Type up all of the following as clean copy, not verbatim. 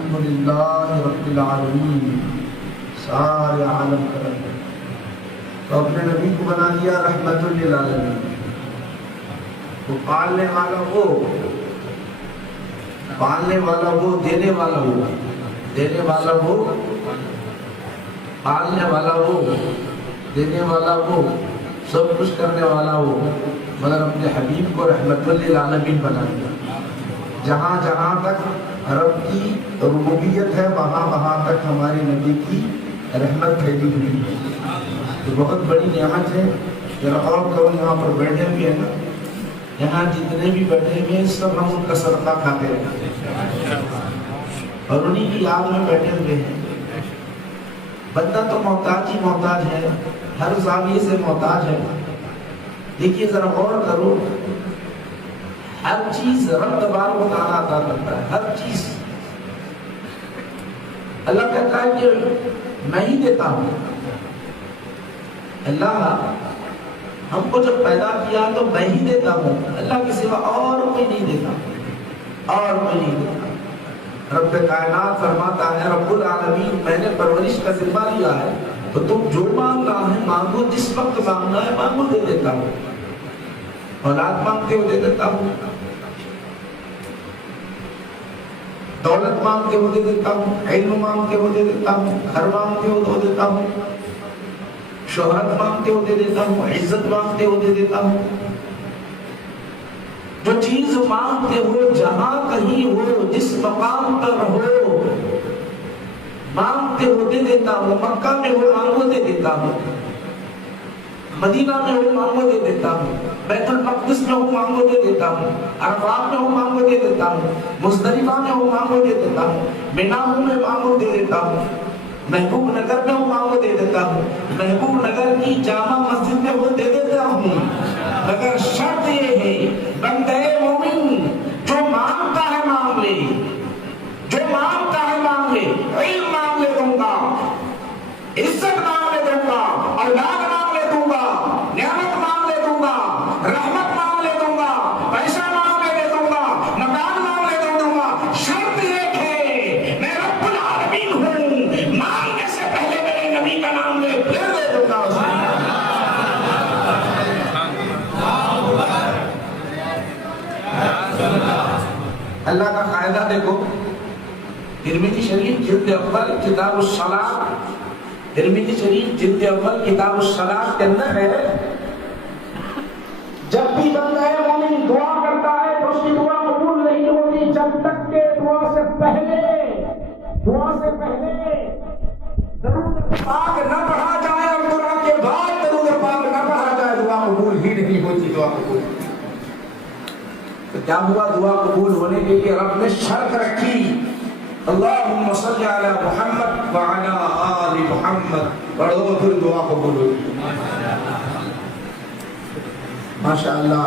الحمدللہ رب العالمین، سارے عالم کا رب، تو اپنے نبی کو بنا دیا رحمت للعالمین۔ تو پالنے والا وہ، پالنے والا وہ، دینے والا وہ، دینے والا وہ، پالنے والا وہ، دینے والا وہ، سب کچھ کرنے والا وہ، مگر اپنے حبیب کو رحمت للعالمین بنا دیا۔ جہاں جہاں تک رب کی ربوبیت ہے وہاں وہاں تک ہمارے نبی کی رحمت پھیلی ہوئی ہے۔ تو بہت بڑی نعمت ہے۔ ذرا اور کرو، یہاں پر بیٹھے ہوئے ہیں نا، یہاں جتنے بھی بیٹھے ہوئے ہیں سب ہم ان کا صدقہ کھاتے رہتے ہیں اور انہی کی یاد میں بیٹھے ہوئے ہیں۔ بندہ تو محتاج ہی محتاج ہے، ہر زاویے سے محتاج ہے۔ دیکھیے ذرا غور کرو، ہر چیز رب تبارک و تعالیٰ عطا کرتا ہے، ہر چیز اللہ کہتا ہے کہ میں ہی دیتا ہوں۔ اللہ ہم کو جب پیدا کیا تو میں ہی دیتا ہوں، اللہ کے سوا اور کوئی نہیں دیتا، اور کوئی نہیں دیتا۔ رب کائنات فرماتا ہے رب العالمین میں نے پرورش کا ذمہ لیا ہے، تو تم جو مانگنا ہے مانگو، جس وقت مانگنا ہے مانگو، دے دیتا ہوں۔ اولاد مانگتے ہو دے دیتا ہوں، دولت مانگتے ہو دے دیتا ہوں، علم مانگتے ہو دے دیتا ہوں، گھر مانگتے ہو دے دیتا ہوں، شہرت مانگتے ہو دے دیتا ہوں، عزت مانگتے ہو دے دیتا ہوں۔ جو چیز مانگتے ہو، جہاں کہیں ہو، جس مقام پر ہو، مانگتے ہو دے دیتا ہوں۔ مکہ میں ہو مانگو دے دیتا ہوں، مدینہ میں ہو مانگو دے دیتا ہوں، بیت المقدس میں ہو مانگو دے دیتا ہوں، عرفات میں ہو مانگو دے دیتا ہوں، مزدلفہ میں ہو مانگو دے دیتا ہوں، مینا میں مانگو دے دیتا ہوں، محبوب نگر میں ہو مانگو دے دیتا ہوں، محبوب نگر کی جامع مسجد میں ہو دے دیتا ہوں۔ مگر شرط یہ ہے بندے مومن جو مانگتا ہے مانگ لے، جو مانگتا ہے مانگ لے، علم مانگ لے دوں گا، عزت مانگ لے دوں گا، اولاد مانگ لے دوں گا، نعمت مانگ لے دوں گا، رحمت مانگ لے دوں گا، پیسہ مانگ لے دوں گا، مکان مانگ لے دوں گا۔ شرط ایک ہے میں رب العالمین ہوں، مانگنے سے پہلے میرے نبی کا نام لے پھر دے دوں گا۔ اللہ کا قاعدہ دیکھو، ترمذی شریف جلد اول کتاب الصلاۃ، ترمذی شریف جلد اول کتاب الصلاۃ کے اندر ہے، جب بھی بندہ مومن دعا کرتا ہے تو اس کی دعا قبول نہیں ہوتی جب تک کہ دعا سے پہلے درود پاک نہ پڑھا جائے، اور دعا کے بعد درود پاک نہ پڑھا جائے، دعا قبول ہی نہیں ہوتی۔ دعا قبول تو کیا ہوا؟ دعا قبول ہونے کے لیے رب نے شرط رکھی، اللہم صلی علی محمد وعلی آل محمد، پڑھو پھر دعا قبول ہوگی۔ ماشاءاللہ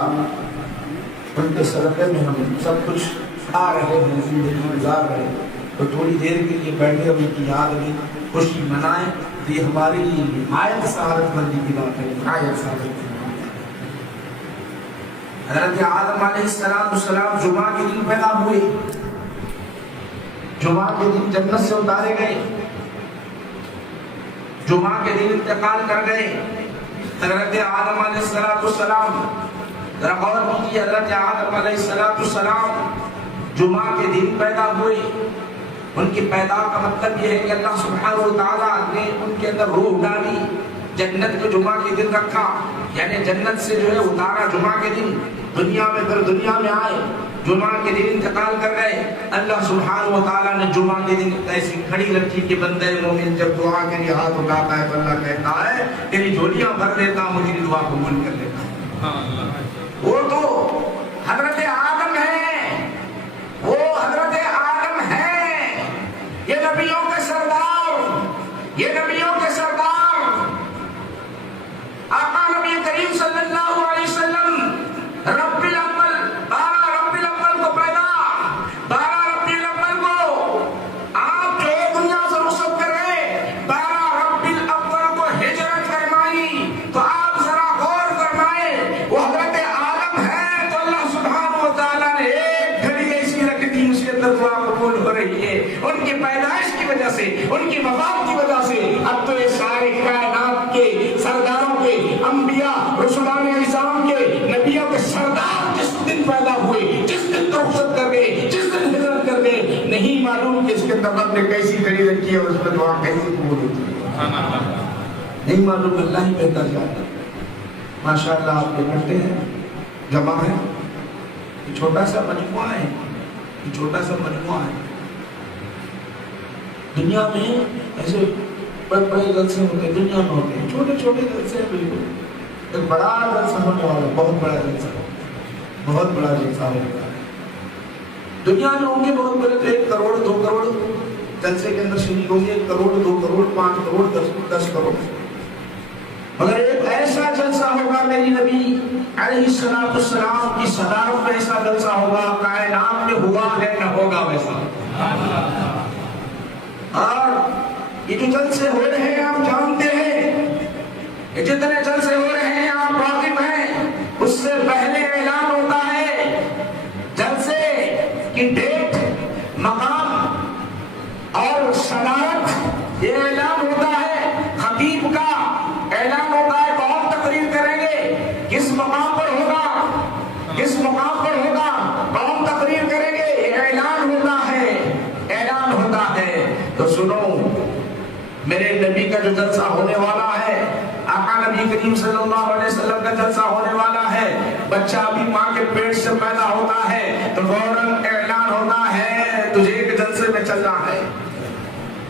ان کے صدقے میں ہم سب کچھ کھا رہے ہیں، زندگی گزار رہے ہیں، تو تھوڑی دیر کے لیے بیٹھے ان کی یاد میں خوشی منائیں، تو یہ ہمارے لیے نہایت سعادت مندی کی بات ہے، نہایت سعادت کی بات ہے۔ حضرت آدم علیہ السلام جمعہ کے دن پیدا ہوئے، جمعہ کے دن جنت سے اتارے گئے، جمعہ کے دن انتقال کر گئے۔ حضرت آدم علیہ السلام ذرا غور کیجیے، حضرت آدم علیہ السلام جمعہ کے دن پیدا ہوئے۔ ان کی پیدا کا مطلب یہ ہے کہ اللہ سبحانہ و تعالیٰ نے ان کے اندر روح ڈالی، جنت کو جمعہ کے دن رکھا، یعنی جنت سے جو ہے اتارا جمعہ کے دن، دنیا میں پھر دنیا میں آئے، جمعہ کے دن انتقال کر گئے۔ اللہ سبحانہ و تعالیٰ نے جمعہ کے دن ایسی گھڑی رکھی کہ بندہ مومن جب دعا کے لیے ہاتھ اٹھاتا ہے تو اللہ کہتا ہے تیری جھولیاں بھر دیتا ہوں، تیری دعا قبول کر لیتا ہوں۔ وہ تو حضرت آدم ہے، وہ حضرت آدم ہے، یہ نبیوں کے سردار، یہ نبیوں کے سردار آقا نبی کریم صلی اللہ علیہ وسلم رب الاول، 12 رب الاول کو پیدا، 12 رب الاول کو آپ جو ہے دنیا سے رخصت کر گئے، 12 رب الاول کو ہجرت فرمائی۔ تو آپ ذرا غور فرمائیں، وہ حضرت آدم ہے تو اللہ سبحانہ و تعالیٰ کی پیدائش کی وجہ سے، ان کی وفات کی وجہ سے اب تو یہ سارے کائنات کے سرداروں کے، انبیاء رسولان اعظام کے، نبیوں کے سردار جس دن پیدا ہوئے، جس دن رخصت کر گئے، جس دن ہجرت کر گئے، نہیں معلوم کہ اس کے اندر رب نے کیسی کھڑی رکھی ہے اور اس میں دعا کیسی قبول ہوتی ہے، نہیں معلوم، اللہ ہی بہتر جانتا ہے۔ ماشاءاللہ آپ اکٹھے ہیں، جمع ہیں، یہ چھوٹا سا مجموعہ ہے، یہ چھوٹا سا مجموعہ ہے۔ دنیا میں ایسے بڑے بڑے جلسے ہوتے ہیں، دنیا میں ہوتے ہیں چھوٹے چھوٹے جلسے ہیں، بالکل ایک بڑا جلسہ ہونے والا، بہت بڑا جلسہ، بہت بڑا جلسہ ہونے والا ہے۔ دنیا میں ہوں گے بہت بڑے، تو 1 کروڑ 2 کروڑ جلسے کے اندر شریک ہوں گے، 1 کروڑ 2 کروڑ 5 کروڑ 10 کروڑ، مگر ایک ایسا جلسہ ہوگا میری نبی علیہ السلام کی صدارت میں، ایسا جلسہ ہوگا کائنات میں ہوا ہے نہ ہوگا ویسا۔ اور یہ جو جلسے ہو رہے ہیں آپ جانتے ہیں، یہ جتنے جلسے ہو رہے ہیں آپ واقف ہیں، اس سے پہلے اعلان ہوتا ہے جلسے کی ڈیٹ، مقام اور صدارت، یہ اعلان ہوتا ہے خطیب کا، اعلان ہوتا ہے کون تقریر کریں گے، کس مقام پر ہوگا، کس مقام پر ہوگا، کون تقریر کریں گے، یہ اعلان ہوتا ہے، اعلان ہوتا ہے۔ تو سنو، میرے نبی کا جو جلسہ ہونے والا ہے، آقا نبی کریم صلی اللہ علیہ وسلم کا جلسہ ہونے والا ہے، بچہ ابھی ماں کے پیٹ سے پیدا ہوتا ہے تو فوراً اعلان ہوتا ہے تجھے ایک جلسے میں چلنا ہے،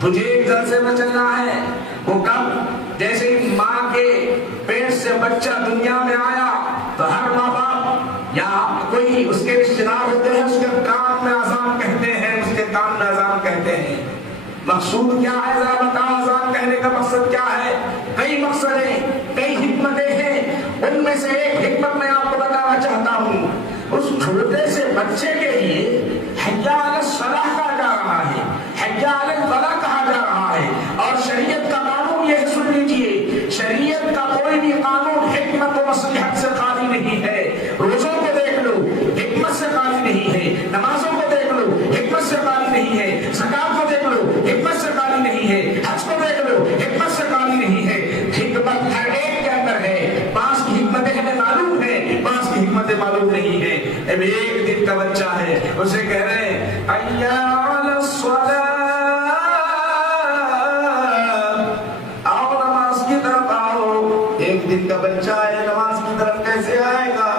تجھے ایک جلسے میں چلنا ہے۔ وہ کب؟ جیسے ہی ماں کے پیٹ سے بچہ دنیا میں آیا تو ہر ماں باپ یا کوئی اس کے رشتہ دار ہوتے ہیں، اس کے کان میں اذان کہتے ہیں، اس کے کان میں اذان کہتے ہیں۔ مقصود کیا ہے؟ ذرا بتاؤ، اذان کہنے کا مقصد کیا ہے؟ کئی مقصد ہیں، کئی حکمتیں ہیں، ان میں سے ایک حکمت میں آپ کو بتانا چاہتا ہوں۔ اس چھوٹے سے بچے کے لیے حی علی الصلاۃ کہا جا رہا ہے، حی علی الفلاح کہا جا رہا ہے، اور شریعت کا قانون یہ سن لیجئے، شریعت کا کوئی بھی قانون حکمت و مصلحت سے خالی نہیں ہے۔ روزوں کو دیکھ لو، حکمت سے خالی نہیں ہے، نمازوں کو دیکھ لو، حکمت سے خالی نہیں ہے، زکات کو دیکھ لو، حکمت سے خالی نہیں ہے، حج کو دیکھ لو، حکمت سے خالی نہیں ہے۔ حکمت ہر ایک کے اندر ہے، بعض کی حکمتیں ہمیں معلوم ہیں، بعض کی حکمتیں معلوم نہیں ہیں۔ اب ایک دن کا بچہ ہے، اسے کہہ رہے ہیں حی علی الصلاۃ، آؤ نماز کی طرف آؤ۔ ایک دن کا بچہ ہے، نماز کی طرف کیسے آئے گا؟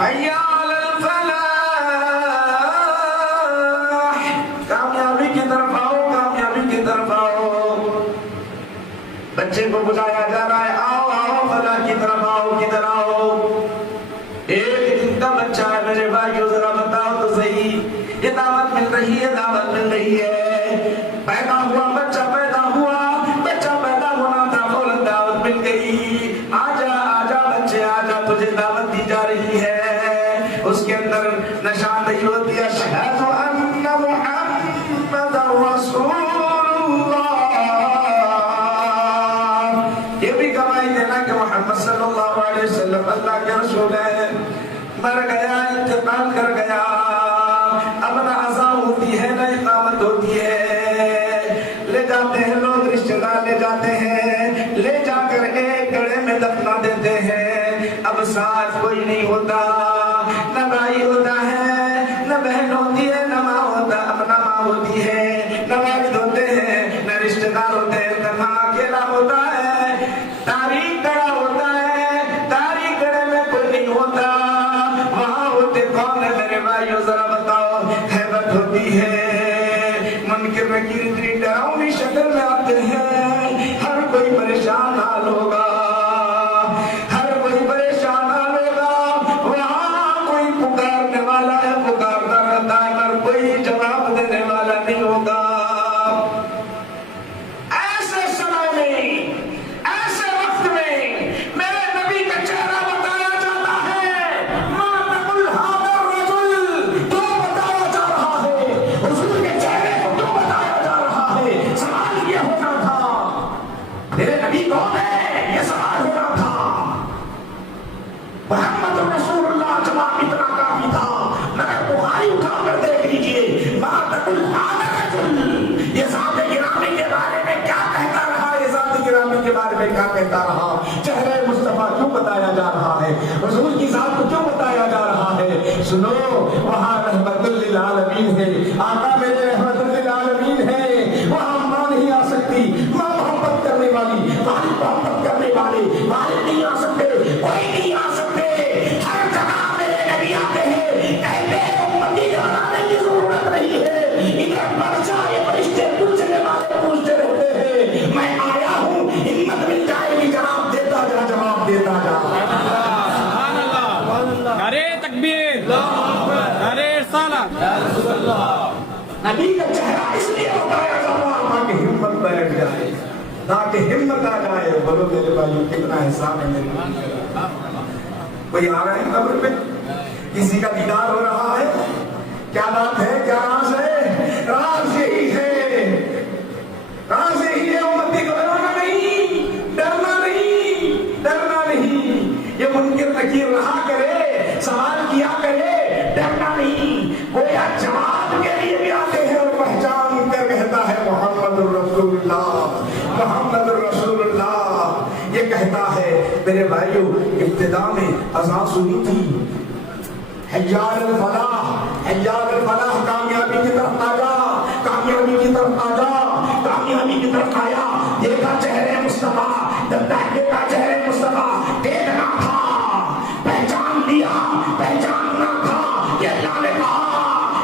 حی علی الفلاح، کامیابی کی طرف آؤ، کامیابی کی طرف آؤ۔ بچے کو بلایا جا رہا ہے، آؤ آؤ فلاح کی طرف آؤ، کدھر آؤ؟ ایک دن کا بچہ ہے میرے بھائیو، ذرا بتاؤ تو صحیح، یہ دعوت مل رہی ہے، دعوت مل رہی ہے، پیدا ہوا بچہ، پیدا ہوا بچہ، پیدا ہونا تھا، فوراً دعوت مل گئی، آجا آجا بچے آجا، تجھے دعوت دی جا رہی ہے۔ اس کے اندر نشاندہی ہوتی ہے، اشہد ان محمد رسول اللہ، یہ بھی گواہی دینا کہ محمد صلی اللہ علیہ وسلم اللہ کے رسول ہے۔ مر گیا، انتقال کر گیا، اب نہ اذان ہوتی ہے نہ اقامت ہوتی ہے، لے جاتے ہیں لوگ، رشتہ دار لے جاتے ہیں، لے جا کر ایک گڑھے میں دفنا دیتے ہیں۔ اب ساتھ کوئی نہیں ہوتا، نہ بھائی ہوتا ہے، نہ بہن ہوتی ہے، نہ ماں ہوتا، اب نہ ماں ہوتی ہے، نہ والد ہوتے ہیں، نہ رشتہ دار ہوتے ہیں، تنہا اکیلا ہوتا ہے، تاریخ گڑھا ہوتا ہے، تاریخ گڑھے میں کوئی نہیں ہوتا، وہاں ہوتے کون ہے میرے بھائیو؟ ذرا بتاؤ، حیبت ہوتی ہے، منکر نکیر اتنی ڈراؤنی شکل میں آتے ہیں، ہر کوئی پریشان حال ہوگا، ہر کوئی پریشان حال ہوگا، وہاں کوئی پکارنے والا ہے، پکارتا رہتا ہے، مگر کوئی جواب دینے والا نہیں ہوگا۔ ایسے سمے میں، ایسے وقت میں میرے نبی کا چہرہ بتایا جاتا ہے، ما تقل ھذا الرجل، کیوں بتایا جا رہا ہے؟ حضور کے چہرے کو کیوں بتایا جا رہا یہ ذات گرامی کے بارے میں کیا کہتا رہا، یہ ذات گرامی کے بارے میں کیا کہتا رہا، چہرے مصطفیٰ کیوں بتایا جا رہا ہے، حضور کی ذات کو کیوں بتایا جا رہا ہے؟ سنو، وہاں رحمت للعالمین ہے، آقا میرے رحمت للعالمین ہے، وہاں ماں نہیں آ سکتی، ماں محبت کرنے والی، والد محبت کرنے والے، والد نہیں آ سکتے، کوئی نہیں آ سکتے، ہر جگہ میرے نبی آتے ہیں، کہتے ہیں امتی گھبرانے کی ضرورت نہیں ہے، ادھر بڑھ جائے فرشتے پوچھنے والے پوچھتے رہتے ہیں، میں آیا ہوں، ہمت مل جائے گی جواب دیتا جا، جواب دیتا جا۔ نعرے تکبیر، نعرے رسالت۔ نبی کا چہرہ اس لیے بتایا جا رہا تاکہ ہمت بیٹھ جائے، تاکہ ہمت آ جائے۔ بولو میرے بھائیو کتنا احسان ہے میرے۔ کوئی آ رہا ہے قبر پہ، کسی کا دیدار ہو رہا ہے، کیا بات ہے، کیا راز ہے؟ راز یہی ہے، راز یہی ہے، امتی گھبرانا نہیں، ڈرنا نہیں، ڈرنا نہیں۔ یہ منکر نکیر رہا کرے، سوال کیا کرے، ڈرنا نہیں۔ گویا جواب کے لیے بھی آتے ہیں اور پہچان کر کہتا ہے محمد الرسول اللہ، محمد الرسول اللہ۔ یہ کہتا ہے میرے بھائیو، ابتدا میں اذان سنی تھی، حیال الفلاح، حیال الفلاح، کامیابی کی طرف آ جا، کامیابی کی طرف آ جا، کامیابی کی طرف آیا، دیکھا چہرے مصطفیٰ، دیکھا چہرے مصطفیٰ، دیکھنا تھا، پہچان لیا، پہچاننا تھا کہ اللہ نے کہا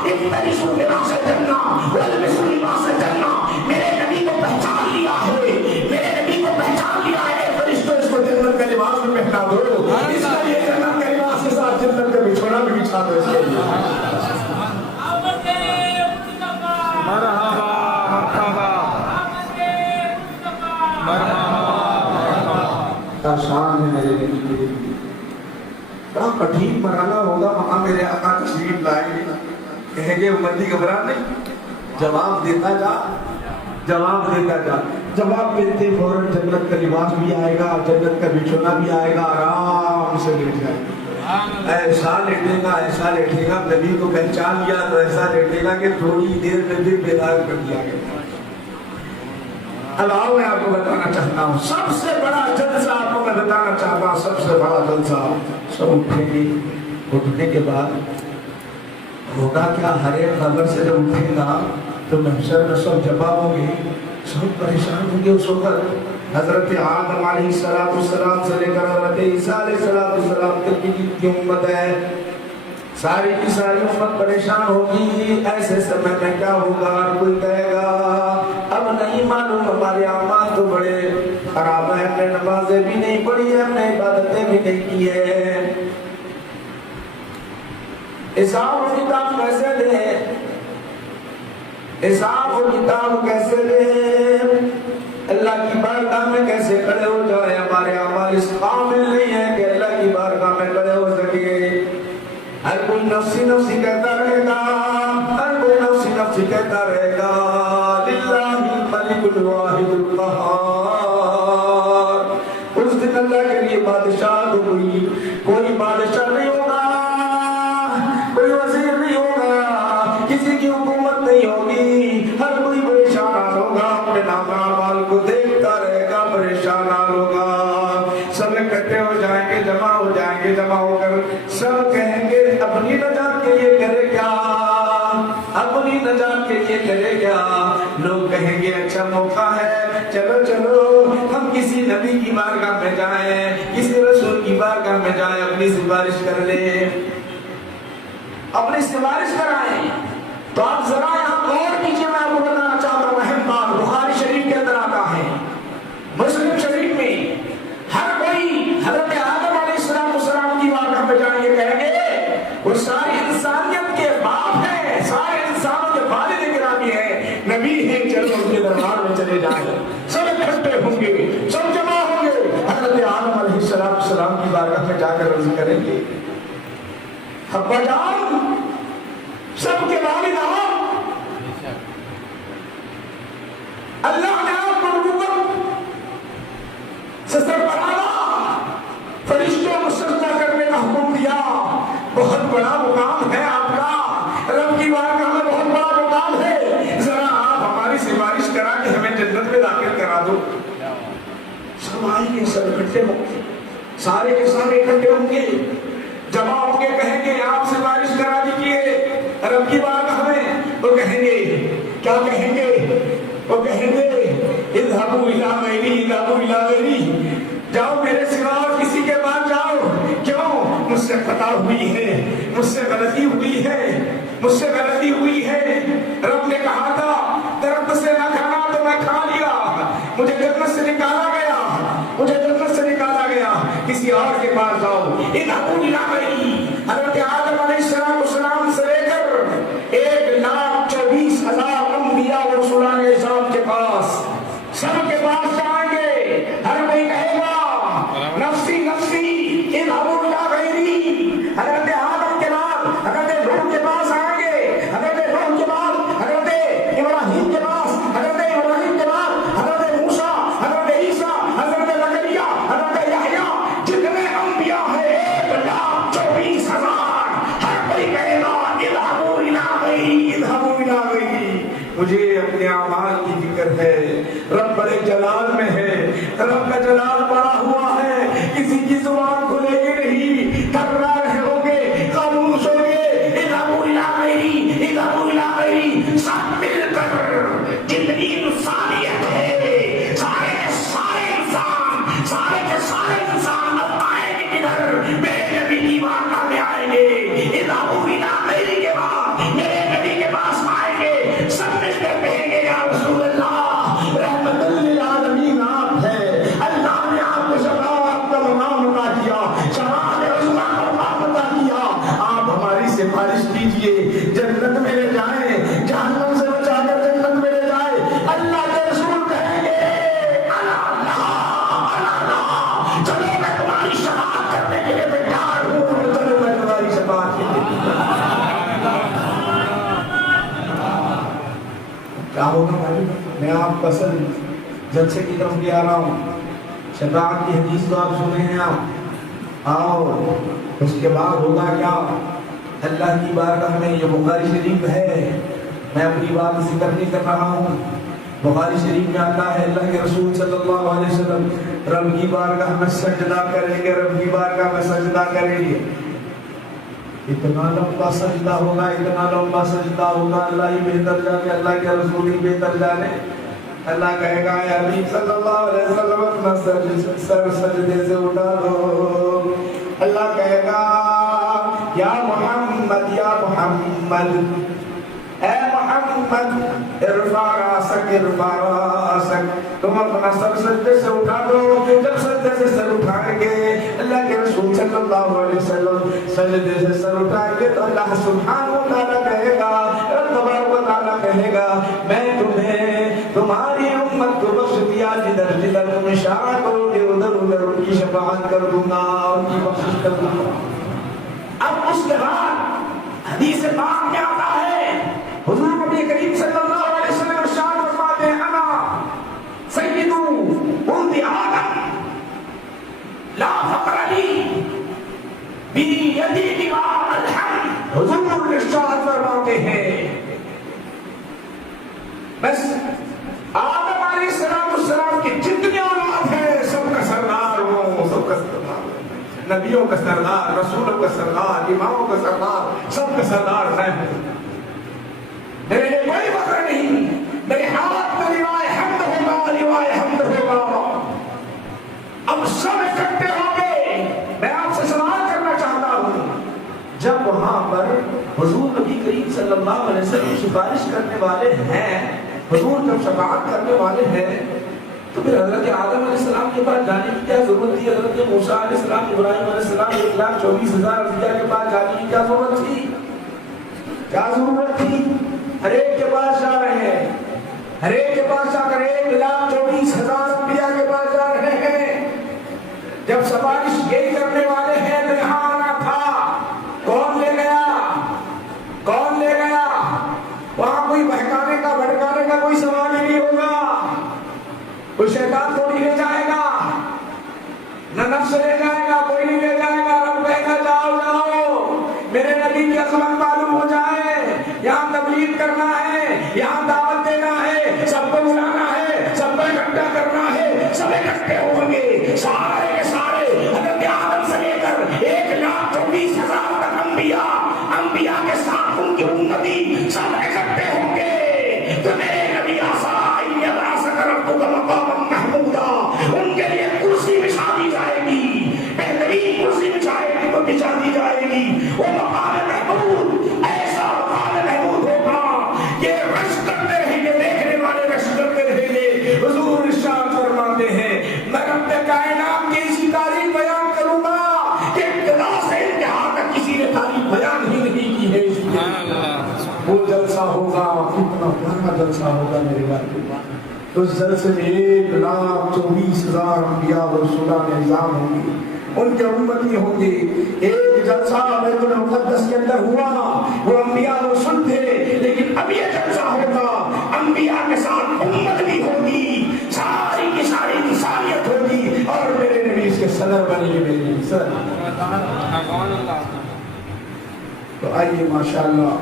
افترسوا فراش الجنہ والبسوا لباس الجنہ۔ میرے نبی کو پہچان لیا ہے، میرے نبی کو پہچان لیا ہے، فرشتوں اس کو جنت کا لباس بھی پہنا دو، اس کا یہ جنت کا لباس کے ساتھ جنت کا بچھونا بھی بچھا دو اس کے لیے۔ مرحبا مرحبا مرحبا۔ کیا شان ہے میرے نبی کے لیے، بڑا کٹھن مرحلہ ہوگا، وہاں میرے آقا تشریف لائیں گے، کہیں گے امتی گھبرا نہیں، جواب دیتا جا، جواب دیتا جا۔ جواب دیتے فوراً جنت کا لباس بھی آئے گا، جنت کا بچھونا بھی آئے گا، آرام سے لیٹ جائے گا، ایسا لیٹے گا، ایسا لیٹے گا، نبی کو پہچان لیا تو ایسا لیٹے گا کہ تھوڑی دیر میں بھی بیدار کر دیا گیا۔ اب آؤ میں آپ کو بتانا چاہتا ہوں، سب سے بڑا جلسہ آپ کو میں بتانا چاہتا ہوں، سب سے بڑا جلسہ۔ سب اٹھیں گے، اٹھنے کے بعد ہوگا کیا، ہر ایک خبر سے جب اٹھیں گا تو محشر میں سب جمع ہوں گے، سب پریشان ہوں گے اس وقت۔ حضرت آدم علیہ السلام سے لے کر حضرت عیسیٰ علیہ السلام تک کی امت ہے، ساری کی ساری امت پریشان ہوگی۔ ایسے سمے میں کیا ہوگا، کوئی کہے گا اب نہیں معلوم، ہمارے اعمال تو بڑے خراب ہیں، ہم نے نمازیں بھی نہیں پڑھی ہیں، ہم نے عبادتیں بھی نہیں کی ہیں، حساب و کتاب کیسے دیں، حساب و کتاب کیسے دیں، اللہ کی بارگاہ میں کیسے کھڑے ہو جائے، ہمارے اعمال اس قابل نہیں ہے کہ اللہ کی بارگاہ میں کھڑے ہو سکے۔ ہر کوئی نفسی نفسی کہتا رہے گا، ہر کوئی نفسی نفسی کہتا رہے گا، للہ الملک الواحد القہار۔ اس دن اللہ کے لیے بادشاہ کوئی بادشاہ نہیں ہوگا، کوئی وزیر نہیں ہوگا، کسی کی حکومت نہیں ہوگی، ہر کوئی پریشان ہوگا، اپنے نام اعمال کو دیکھتا رہے گا، پریشان ہوگا۔ سب اکٹھے ہو جائیں گے، جمع ہو جائیں گے، جمع ہو کر سب کہیں گے اپنی نجات کے لیے کرے کیا، اپنی نجات کے لیے کرے کیا۔ لوگ کہیں گے اچھا موقع ہے، چلو چلو ہم کسی نبی کی بارگاہ میں جائیں، کسی رسول کی بارگاہ میں جائیں، اپنی سفارش کر لیں، اپنی سفارش کرائیں۔ تو آپ ذرا یہاں غور کیجیے، میں آپ کو بتانا چاہتا ہوں اہم بات، بخاری شریف کے اندر آتا ہے، مسلم شریف میں ہر کوئی حضرت آدم علیہ السلام کی بارگاہ میں جائیں گے، کہیں گے وہ ساری انسانیت کے باپ ہیں، سارے انسانوں کے والد گرامی ہیں، نبی ہیں، چلو ان کے دربار میں چلے جائیں۔ سب اکٹھے ہوں گے، سب جمع ہوں گے، حضرت آدم علیہ السلام کی بارگاہ میں جا کر عرض کریں گے، ابا جان، سب کے والد آپ، اللہ نے آپ کو نبوت سے سربراہ فرشتوں کو سجدہ کرنے کا حکم دیا، بہت بڑا مقام ہے آپ کا، رب کی بارگاہ میں بہت بڑا مقام ہے، ذرا سب اکٹھے ہوں گے، سارے کے سارے اکٹھے ہوں گے، جمع ہوں گے، کہیں گے آپ سے بارش کرا دیجیے رب کی بارگاہ میں. وہ کہیں گے کیا کہیں گے؟ وہ کہیں گے اذهبوا الى غیری، اذهبوا الى غیری، جاؤ میرے سوا اور کسی کے پاس جاؤ. کیوں؟ مجھ سے خطا ہوئی ہے، مجھ سے غلطی ہوئی ہے، مجھ سے غلطی ہوئی ہے. رب نے کہا تھا درخت سے نہ کھانا تو میں کھا لیا، مجھے جنت سے نکالا گیا، مجھے جنت سے نکالا گیا، کسی اور کے پاس جاؤ. اذهبوا الى غیری. حضرت آدم علیہ السلام سے لے کر 1,24,000 انبیاء و رسولان اعظام کے پاس، سب کے پاس جائیں گے. ہر کوئی کہے گا نفسی نفسی اذهبوا الى غیری. حضرت آدم کے بعد حضرت نوح کے پاس آئیں گے، حضرت نوح کے بعد حضرت ابراہیم کے پاس، حضرت ابراہیم کے بعد حضرت موسیٰ، حضرت عیسیٰ، حضرت زکریا، حضرت یحییٰ، جتنے انبیاء ہیں 1,24,000. ہر کوئی کہے گا اذهبوا الى غیری، اذهبوا الى غیری. مجھے اپنے اعمال کی فکر ہے، رب بڑے جلال میں ہے، رب کا جلال بڑا ہوا ہے، کسی کی زبان کھلے گی نہیں، تھک رہے ہوں گے، خاموش ہوں گے. اذهبوا الى غیری، اذهبوا الى غیری. سب مل کر جتنی انسانیت ہے، سارے کے سارے انسان، سارے کے سارے انسان اب آئیں گے کدھر؟ میرے نبی کی بارگاہ میں آئیں گے. اذهبوا الى غیری کے بعد میرے نبی کے پاس آئیں گے، سب مل کر کہیں گے یا رسول اللہ رحمت للعالمین آپ ہے، اللہ نے آپ کو شفاعت کا مقام عطا کیا، شفاعت عظمیٰ کا مقام عطا کیا. آپ ہماری سفارش کیجئے، جنت میں لے جائیں، جہنم سے بچا کر جنت میں لے جائیں. اللہ کے رسول کہیں گے اللہ اللہ، چلو میں تمہاری شفاعت کرنے کے لیے تیار ہوں، چلو میں تمہاری شفاعت کے لیے. کیا ہوگا بھائی؟ میں آپ کو اصل جلسے کی طرف بھی آ رہا ہوں. شفاعت کی حدیث تو آپ سنے ہیں، آپ آؤ، اس کے بعد ہوگا کیا؟ اللہ کی بارگاہ میں، یہ بخاری شریف ہے، میں اپنی بات ذکر نہیں کر رہا ہوں. بخاری شریف میں آتا ہے اللہ کے رسول صلی اللہ علیہ وسلم رب کی بارگاہ میں سجدہ کریں گے، رب کی بارگاہ میں سجدہ کریں گے. اتنا لمبا سجدہ ہوگا، اتنا لمبا سجدہ ہوگا، اللہ ہی بہتر جانے، اللہ کے رسول ہی بہتر جانے. اللہ کہے گا یا حبیب صلی اللہ علیہ وسلم اپنا سر سجدے سے اٹھا لو. اللہ کہے گا یا محمد، یا محمد، اے محمد ارفع راسک، ارفع راسک، تم اپنا سر سجدے سے اٹھا دو. جب سجدے سے سر اٹھائیں گے اللہ کے رسول صلی اللہ علیہ وسلم سجدے سے سر اٹھائیں گے تو اللہ سبحانہ و تعالیٰ کہے گا، رب تبارک و تعالیٰ کہے گا میں تمہیں تمہاری امت کو بخش دیا، جدھر جدھر تم اشارہ کرو گے ادھر ادھر ان کی شفاعت کر دوں گا، ان کی بخشش کر دوں گا. اب اس کے بعد حدیث پاک میں آتا ہے حضور نبی کریم صلی اللہ علیہ وسلم ارشاد فرماتے ہیں انا سید ولد آدم لا فقر لی بیدی لواء الحمد. حضور ارشاد فرماتے ہیں بس آدم علیہ السلام کی جتنی اولاد ہے سب کا سردار ہوں، سب کا سردار، نبیوں کا سردار، رسولوں کا سردار، اماموں کا سردار، سب کا سردار میں ہوں. میرے لیے کوئی فخر نہیں، میرے ہاتھ میں لوائے حمد ہوگا، لوائے حمد ہوگا. اب سب اکٹھے ہوں گے. میں آپ سے سوال کرنا چاہتا ہوں، جب وہاں پر حضور نبی کریم صلی اللہ علیہ وسلم سفارش کرنے والے ہیں، حضور جب شفاعت کرنے والے ہیں، تو پھر حضرت آدم علیہ السلام کے پاس جانے کی کیا ضرورت تھی؟ حضرت موسیٰ علیہ السلام، ابراہیم علیہ السلام، 1,24,000 انبیاء کے پاس جانے کی کیا ضرورت تھی؟ کیا ضرورت تھی؟ ہر ایک کے پاس جا رہے ہیں، ہر ایک کے پاس جا کر 1,24,000 انبیاء کے پاس جا رہے ہیں. جب سفارش یہی کرنے والے ہیں تو یہاں آنا تھا، کون لے گیا؟ کون لے گیا؟ وہاں کوئی بہکانے کا بھڑکانے کا کوئی سوال ہی نہیں ہوگا. کوئی شیطان تھوڑی لے جائے گا، نہ نفس لے جائے گا، کوئی نہیں لے جائے گا. رب کہے گا جاؤ جاؤ، میرے نبی کی عظمت معلوم ہو جائے، یہاں تبلیغ کرنا ہے، یہاں دعوت دینا ہے، سب کو بلانا ہے، سب کو اکٹھا کرنا ہے، سب اکٹھے ہوں گے، سارے کے سارے حضرت آدم سے لے کر 1,24,000 تک انبیاء کے ساتھ ان کی امتی سب اکٹھے ہوں گے تو میرے نبی آسائی یبعثک ربک مقاما محمودا، ان کے لیے کرسی بچھا دی جائے گی، بہترین کرسی بچھائے گی تو بچھا دی جائے گی، وہ مقام محمود ایسا مقام محمود ہوگا کہ رشک کرتے ہیں، یہ دیکھنے والے رشک کرتے رہیں گے۔ حضور ارشاد فرماتے ہیں میں رب کائنات کی اسی تاریخ بیان کروں گا کہ ابتدا سے انتہا تک کسی نے تاریخ بیان ہی نہیں کی ہے۔ وہ جلسہ ہوگا، کتنا بڑا جلسہ ہوگا میرے بھائی، اس جلسے میں 1,24,000 انبیاء و رسولہ نظام ہوں گے، ان کے امتی ہوں گے۔ ایک جلسہ بیت المقدس کے اندر ہوا، وہ انبیاء و رسول تھے، لیکن اب یہ جلسہ ہوگا انبیاء کے ساتھ امت بھی ہوگی، ساری کی ساری انسانیت ہوگی، اور میرے نبی اس کے صدر بنے گے، میرے نبی صدر۔ تو آئیے ماشاءاللہ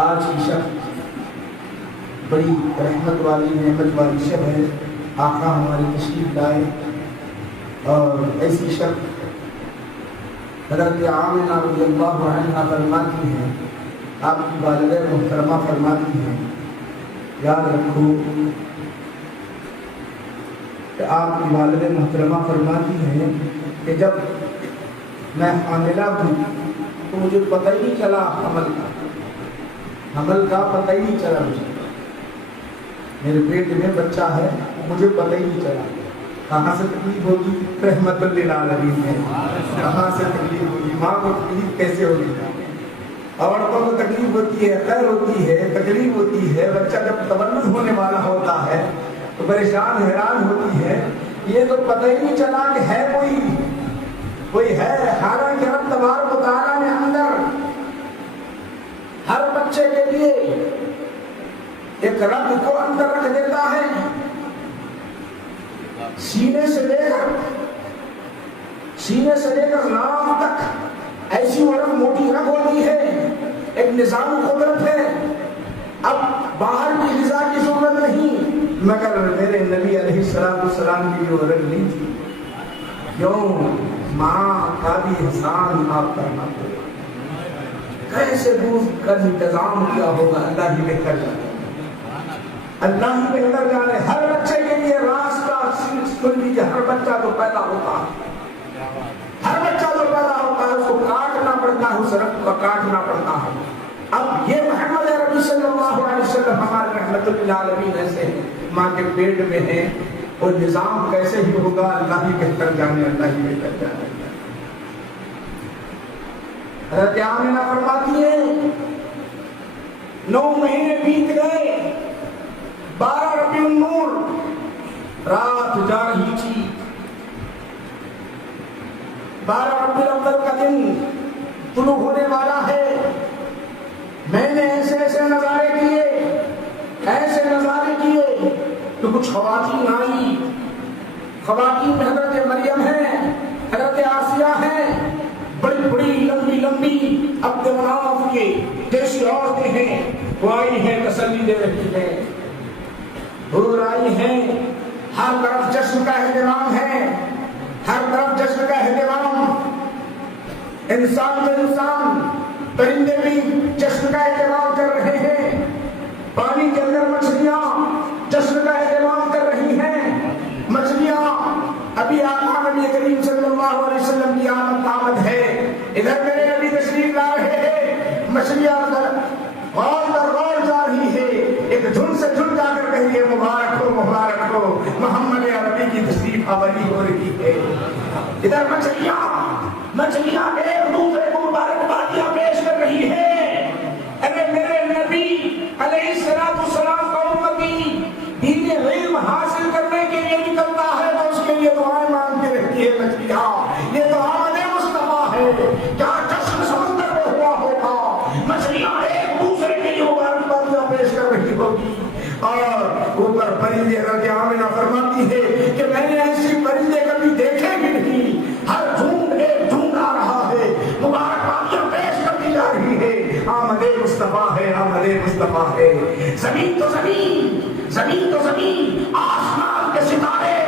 آج کی شب بڑی رحمت والی نعمت والی شب ہے، آقا ہماری تشریف لائے، اور ایسی شب حضرت آمنہ رضی اللہ عنہا فرماتی ہیں، آپ کی والدہ محترمہ فرماتی ہیں، یاد رکھو کہ آپ کی والدہ محترمہ فرماتی ہیں کہ جب میں حاملہ ہوں تو مجھے پتہ ہی نہیں چلا حمل کا پتہ ہی نہیں چلا، میرے پیٹ میں بچہ ہے مجھے پتہ ہی نہیں چلا، کہاں سے تکلیف ہوگی؟ رحمت للعالمین ہے، کہاں سے تکلیف ہوگی؟ ماں کو تکلیف کیسے ہوگی؟ عورتوں کو تکلیف ہوتی ہے، خیر ہوتی ہے، تکلیف ہوتی ہے، بچہ جب تولد ہونے والا ہوتا ہے تو پریشان حیران ہوتی ہے، یہ تو پتہ ہی نہیں چلا کہ ہے کوئی ہے، حالانکہ رب تبارک و تعالیٰ نے اندر ہر بچے کے لیے ایک رب کو اندر رکھ دیتا ہے، سینے سے لے کر نام تک ایسی وہ رگ موٹی رگ ہوتی ہے، ایک نظام قدرت ہے، اب باہر کی غذا کی ضرورت نہیں، مگر میرے نبی علیہ السلام کی وہ رگ نہیں تھی، کیوں؟ ماں کا بھی احسان آپ کرنا ہوگا، کیسے دودھ کا انتظام کیا ہوگا اللہ ہی بہتر جانے، اللہ ہی بہتر جانے۔ ہر بچے کے لیے راستہ سن لیجیے، ہر بچہ جو پیدا ہوتا ہے اس کو کاٹنا پڑتا ہے، اس رب کو کاٹنا پڑتا ہے۔ اب یہ محمد عربی صلی اللہ علیہ وسلم ہمارے رحمت للعالمین ایسے ہیں، ماں کے پیٹ میں ہیں، اور نظام کیسے ہی ہوگا اللہ ہی بہتر جانے، اللہ ہی بہتر جانے۔ حضرت آمنہ فرماتی ہیں 9 مہینے بیت گئے، 12 ربیع النور رات جا رہی تھی، 12 ربیع الاول کا دن طلوع ہونے والا ہے، میں نے ایسے نظارے کیے تو کچھ خواتین آئی، خواتین میں حضرت مریم ہیں، حضرت آسیہ ہیں، بڑی بڑی لمبی عبد مناف کے جیسی عورتیں ہیں، وہ آئی ہیں تسلی دے رہی ہیں، حضور آئی ہیں، ہر طرف جشن کا اہتمام ہے، ہر طرف جشن کا اہتمام، انسان تو انسان، پرندے بھی جشن کا اہتمام کر رہے ہیں، پانی کے اندر مچھلیاں جشن کا اہتمام کر رہی ہیں، مچھلیاں ابھی آقا نبی کریم صلی اللہ علیہ وسلم کی آمد ہے، ادھر میرے نبی تشریف لا رہے ہیں، مچھلیاں غور در غور جا رہی ہے، ایک جھن سے جھن جا کر کہہ رہی ہے مبارک ہو محمد عربی کی تشریف آوری ہو رہی ہے، ادھر مچھلیاں ایک دوسرے کو مبارکبادیاں پیش کر رہی ہے، ارے میرے نبی علیہ السلام کا امتی دین علم حاصل کرنے کے لیے نکلتا ہے تو اس کے لیے دعائیں مانگتے رہتی ہے مچھلیاں، یہ تو آمد مصطفیٰ ہے، کیا جشن سمندر میں ہوا ہوگا، مچھلیاں ایک دوسرے کے لیے مبارکبادیاں پیش کر رہی ہوگی، اور اوپر پرندے حضرت آمنہ فرماتی ہے کہ میں نے ایسی پرندے کبھی دیکھے بھی نہیں، ہر جھنڈ ایک جھنڈ آ رہا ہے، مبارکبادیاں پیش کر دی جا رہی ہے، آمد مصطفیٰ ہے، آمد مصطفیٰ ہے، زمین تو زمین، آسمان کے ستارے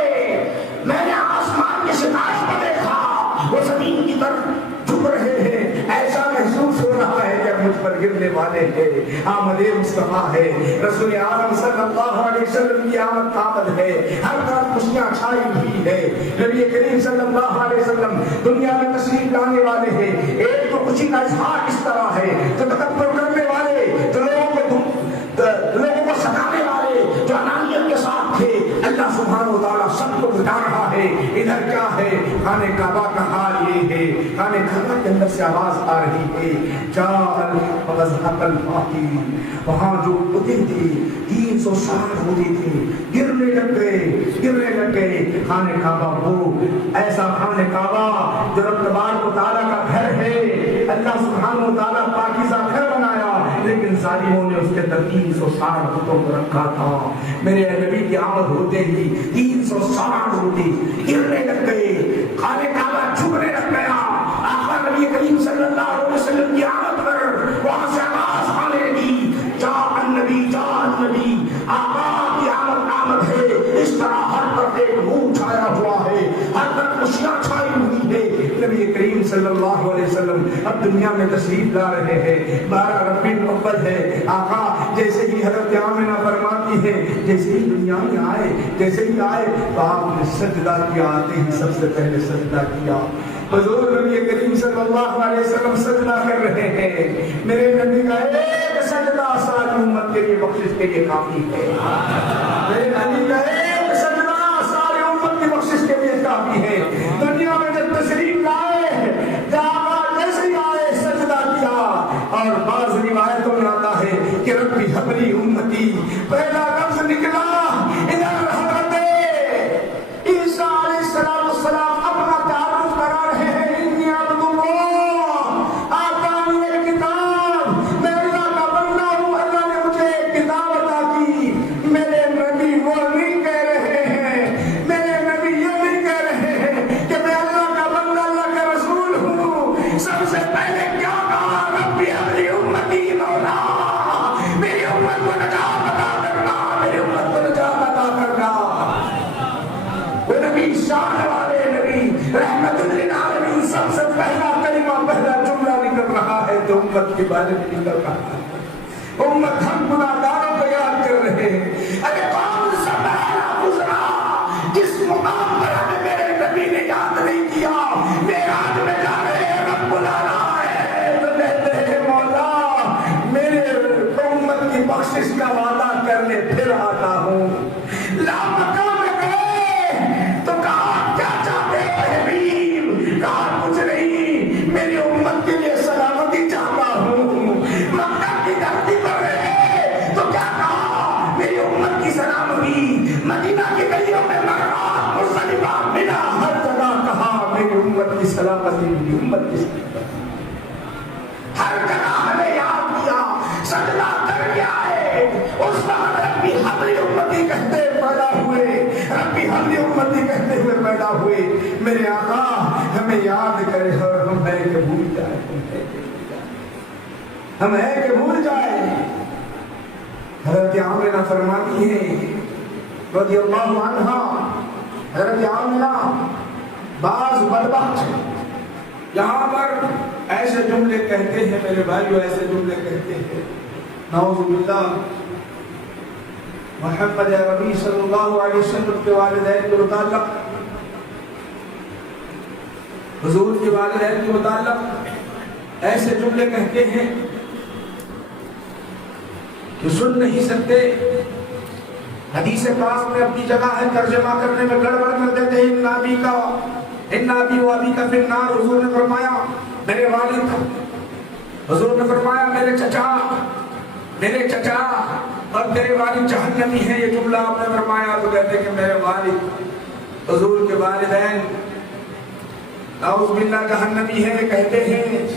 کرنے والے ہیں، آمد مصطفیٰ ہے، رسول عالم صلی اللہ علیہ وسلم کی آمد آمد ہے، ہر طرف خوشیاں چھائی ہوئی ہے۔ نبی کریم صلی اللہ علیہ وسلم دنیا میں تشریف لانے والے ہیں، ایک تو خوشی کا اظہار اس طرح ہے، جو تکبر کرنے والے، جو لوگوں کو ستانے والے، جو انانیت کے ساتھ تھے، اللہ سبحانہ و تعالیٰ سب کو مٹا رہا ہے۔ ادھر کیا ہے؟ خانہ کعبہ کا حال یہ ہے، خانہ کعبہ کے اندر سے آواز آ رہی ہے، جاء وزہق الباطل، وہاں جو ہوتے تھے 360 ہوتے تھے، گرنے لگ گئے۔ خانہ کعبہ وہ ایسا خانہ کعبہ جو رب تبارک و تعالیٰ کا گھر ہے، اللہ سبحانہ و تعالیٰ پاکیزہ گھر بنایا، لیکن ظالموں نے اس کے اندر 360 بتوں کو رکھا تھا۔ میرے نبی کی آمد ہوتے ہی 360 ہوتے گرنے لگ گئے، خانہ کعبہ جھکنے لگ گیا۔ آقا نبی کریم صلی اللہ علیہ وسلم کی آمد پر وہاں سے آواز آنے لگی، جاء النبی جاء النبی، آقا کی آمد ہے۔ اس طرح ہر طرف ایک نور چھایا ہوا ہے، ہر طرف خوشیاں چھائی ہوئی ہے۔ نبی کریم صلی اللہ علیہ وسلم اب دنیا میں تشریف لا رہے ہیں، 12 ربیع الاول ہے۔ آقا جیسے ہی حضرت آمنہ فرماتی ہے، جیسے ہی دنیا میں آئے، جیسے ہی آئے تو آپ نے سجدہ کیا، آتے ہی سب سے پہلے سجدہ کیا۔ حضور نبی کریم صلی اللہ علیہ وسلم سجدہ کر رہے ہیں۔ میرے نبی کا ایک سجدہ ساری امت کے لیے بخشش کے لیے کافی ہے۔ میرے نبی کا ایک سجدہ ساری امت کی بخشش کے لیے کافی ہے۔ دنیا میں جب تشریف لائے، جیسے ہی آئے سجدہ کیا، اور بعض روایتوں میں آتا ہے کہ ربی حبلی امتی، پہلا لفظ نکلا ادھر حضرت عیسیٰ علیہ السلام اپنا تعارف کرا رہے ہیں، انی عبد اللہ آتانی الکتاب، میں اللہ کا بندہ ہوں، اللہ نے مجھے ایک کتاب عطا کی۔ میرے نبی وہ نہیں کہہ رہے ہیں، میرے نبی یہ نہیں کہہ رہے ہیں کہ میں اللہ کا بندہ، اللہ کا رسول ہوں۔ سب سے پہلے کیا کہا؟ ربی حبلی امتی، مولا میری امت کو نجات عطا کرنا، میری امت کو نجات عطا کرنا۔ وہ نبی شان والے نبی، رحمت للعالمین، سب سے پہلا کلمہ، پہلا جملہ نکل رہا ہے تو امت کے بارے میں نکل رہا ہے۔ امت ہم گناہگاروں کو یاد کر رہے ہیں۔ ارے کون سا پہلا گزرا جس مقام پر ہمیں میرے نبی نے یاد نہیں کیا؟ میراج میں جا رہے ہیں، رب بلا رہا ہے تو کہتے ہیں مولا میرے امت کی بخشش کا وعدہ کرنے پھر آتا ہوں۔ لامکہ میں گئے تو کہا کیا چاہتے ہیں حبیب؟ کہا کچھ نہیں، میری امت کے لیے سلامتی چاہتا ہوں۔ مکہ کی دھرتی پر رہے تو کیا کہا؟ میری امت کی سلامتی۔ مدینہ کی گلیوں میں مرات، مزدلفہ، منی، ہر جگہ کہا میری امت کی سلامتی، میری امت کی سلامتی۔ ہر جگہ ہمیں یاد کیا، سجدہ کر کے آئے۔ اس وقت ربی حبلی امتی کہتے پیدا ہوئے، ربی حبلی امتی کہتے ہوئے پیدا ہوئے۔ میرے آقا ہمیں یاد کرے اور ہم ہے کہ بھول جائے، ہم ہے کہ بھول جائے۔ حضرت آمنہ فرماتی ہیں رضی اللہ عنہا، حضرت آمنہ بعض بدبخت یہاں پر ایسے جملے کہتے ہیں، میرے بھائیو ایسے جملے کہتے ہیں، نعوذ باللہ، محمد عربی صلی اللہ علیہ وسلم کے والدین کے متعلق، حضور کے والدین کے متعلق ایسے جملے کہتے ہیں کہ سن نہیں سکتے۔ حدیث پاک میں اپنی جگہ ہے، ترجمہ کرنے میں گڑبڑ کر دیتے ہیں۔ ان ابی و ابی کا فی النار، حضور نے فرمایا میرے والد، حضور نے فرمایا میرے چچا اور تیرے والد جہنمی ہیں۔ یہ جملہ آپ نے فرمایا تو کہتے کہ میرے والد، حضور کے والدین نعوذ باللہ جہنمی ہے۔ کہتے ہیں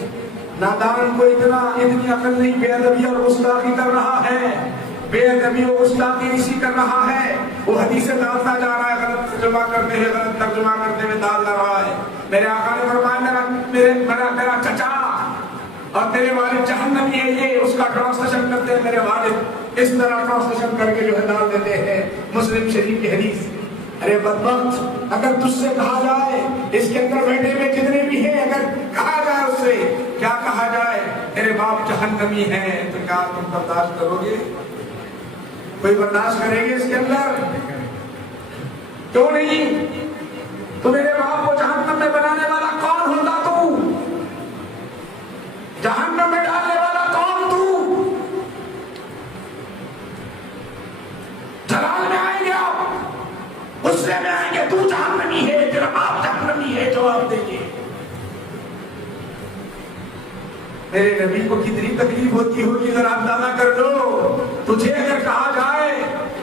نادان کو اتنی عقل نہیں، بے ادبی اور گستاخی کر رہا ہے، بے ادبی اور گستاخی اسی کر رہا ہے، وہ حدیث ڈالتا جا رہا ہے، غلط ترجمہ کرتے ہوئے، غلط ترجمہ کرتے ہوئے ڈال رہا ہے۔ میرے آقا نے فرمایا میرا چچا اور تیرے والد جہنمی ہے، یہ اس کا ٹرانسلیشن کرتے ہیں میرے والد، اس طرح ٹرانسلیشن کر کے جو ہے ڈال دیتے ہیں مسلم شریف کی حدیث۔ ارے بدبخت، اگر تجھ سے کہا جائے اس کے اندر بیٹھے ہوئے جتنے بھی ہیں، اگر کہا جائے اس اس سے کیا کہا جائے تیرے باپ جہنمی ہیں تو کیا تم برداشت کرو گے؟ کوئی برداشت کریں گے اس کے اندر؟ کیوں نہیں؟ تو میرے باپ کو جہنم میں بنانے والا کون ہوتا تو؟ جہنم میں ڈالنے والا کون تو؟ جلال میں آئیں گے آپ، غصے میں آئیں گے تو جہنمی ہے، تیرا باپ جہنمی ہے، جواب دیں گے۔ میرے نبی کو کتنی تکلیف ہوتی ہوگی ذرا اندازہ کر لو۔ تجھے اگر کہا جائے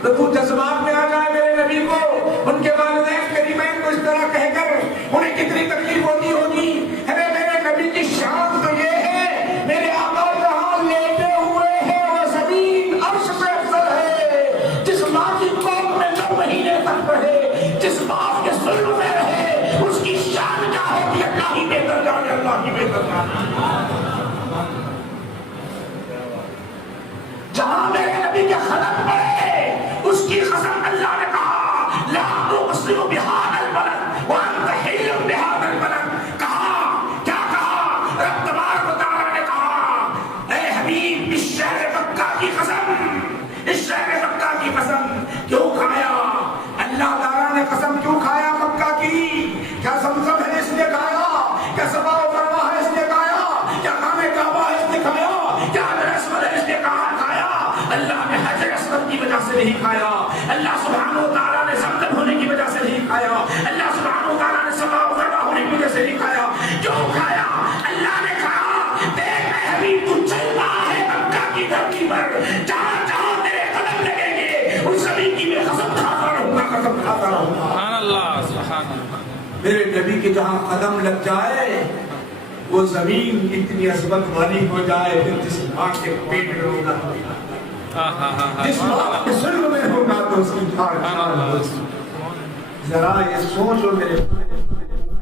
تو تو جذبات میں آ جائے میرے نبی کو ان کے والدین کریمین کو اس طرح کہہ کر انہیں کتنی تکلیف ہوتی ہوگی۔ ارے میرے نبی کی شان تو یہ ہے، میرے آقا جہاں لیٹے ہوئے ہیں وہ زمین عرش سے افضل ہے۔ جس ماں کی کوکھ میں 9 مہینے تک رہے، جس باپ کے ظلم میں رہے، اس کی شان کیا ہوتی ہے؟ اللہ ہی بہتر جانے، اللہ ہی بہتر جانے۔ جہاں میرے نبی کے خلق پڑے اس کی قسم اللہ نے کہا لا اقسم بهذا البلد وانت حل بهذا البلد۔ کہا کیا کہا؟ رب تبارک و تعالی نے کہا اے حبیب اس شہر مکہ کی قسم، اس شہر مکہ کی قسم۔ کیوں کھایا؟ اللہ تعالی نے قسم کیوں کھایا مکہ کی؟ کیا زمزم ہے اس نے کھایا؟ کیا صفا و مروہ ہے اس نے کھایا؟ کیا خانہ کعبہ ہے اس نے کھایا؟ کیا حجر اسود ہے اس نے کھایا؟ اللہ نے حجر اسود کی وجہ سے نہیں کھایا، اللہ سبحانہ و تعالیٰ نے زمزم ہونے کی وجہ سے نہیں کھایا، اللہ سبحانہ و تعالیٰ نے صفا و مروہ ہونے کی وجہ سے نہیں کھایا۔ کیوں کھایا؟ اللہ نے کہا دیکھ اے حبیب تو چلتا ہے مکہ کی دھرتی پر، جہاں جہاں تیرے قدم لگیں گے اس زمین کی میں قسم کھاتا رہوں گا، قسم کھاتا رہوں گا۔ سبحان اللہ سبحان اللہ۔ میرے نبی کے جہاں قدم لگ جائے وہ زمین اتنی عظمت والی ہو جائے پھر جس ماں کے پیٹ میں رونا ہوگا، جس باپ کے ظلم میں ہوگا تو اس کی جھاڑ۔ ذرا یہ سوچو میرے